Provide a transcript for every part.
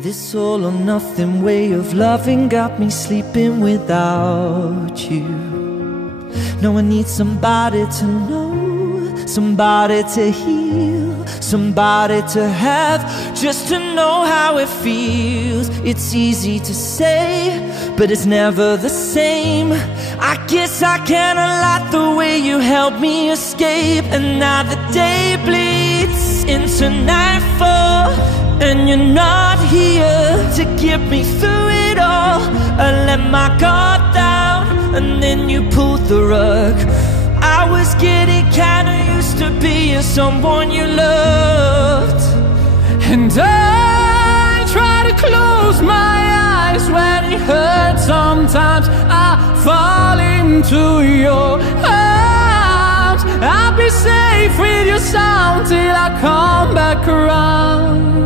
This all or nothing way of loving got me sleeping without you. Now I need somebody to know, somebody to heal, somebody to have, just to know how it feels. It's easy to say, but it's never the same. I guess I can't lot the way you helped me escape. And now the day bleeds into nightfall, and you're not here to get me through it all. I let my guard down, and then you pulled the rug. I was getting kinda used to being someone you loved, and I try to close my eyes when it hurts. Sometimes I fall into your arms. I'll be safe with your sound till I come back around.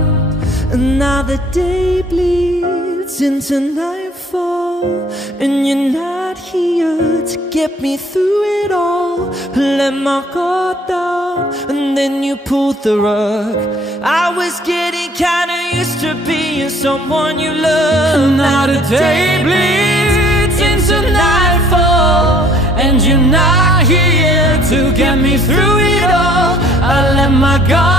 And now the day bleeds into nightfall, and you're not here to get me through it all. I let my guard down, and then you pulled the rug. I was getting kinda used to being someone you loved. And now the day bleeds into nightfall, and you're not here to get me through it all. I let my guard